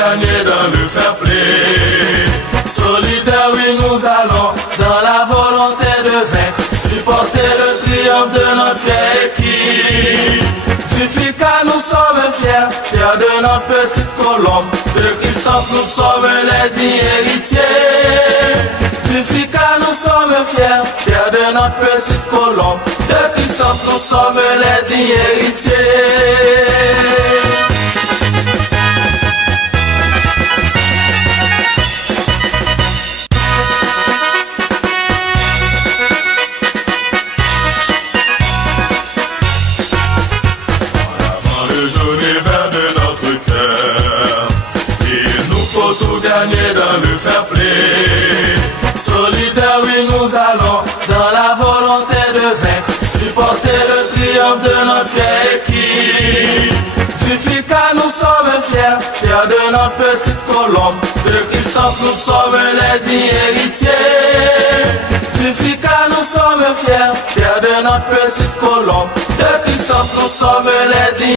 gagner dans le fair play. Solidaires, oui, nous allons dans la volonté de vaincre, supporter le triomphe de notre fière équipe. Du FICA, nous sommes fiers, fiers de notre petite colombe. De Christophe, nous sommes les dignes héritiers. Du FICA, nous sommes fiers, fiers de notre petite colombe. De Christophe, nous sommes les dignes héritiers. Le jaune et vert de notre cœur, il nous faut tout gagner dans le fair play. Solidaires, oui, nous allons dans la volonté de vaincre, supporter le triomphe de notre fière équipe. Du FICA, nous sommes fiers, fiers de notre petite colombe. De Christophe, nous sommes les dignes héritiers. Du FICA, nous sommes fiers, fiers de notre petite colombe. De Christophe, nous sommes les dignes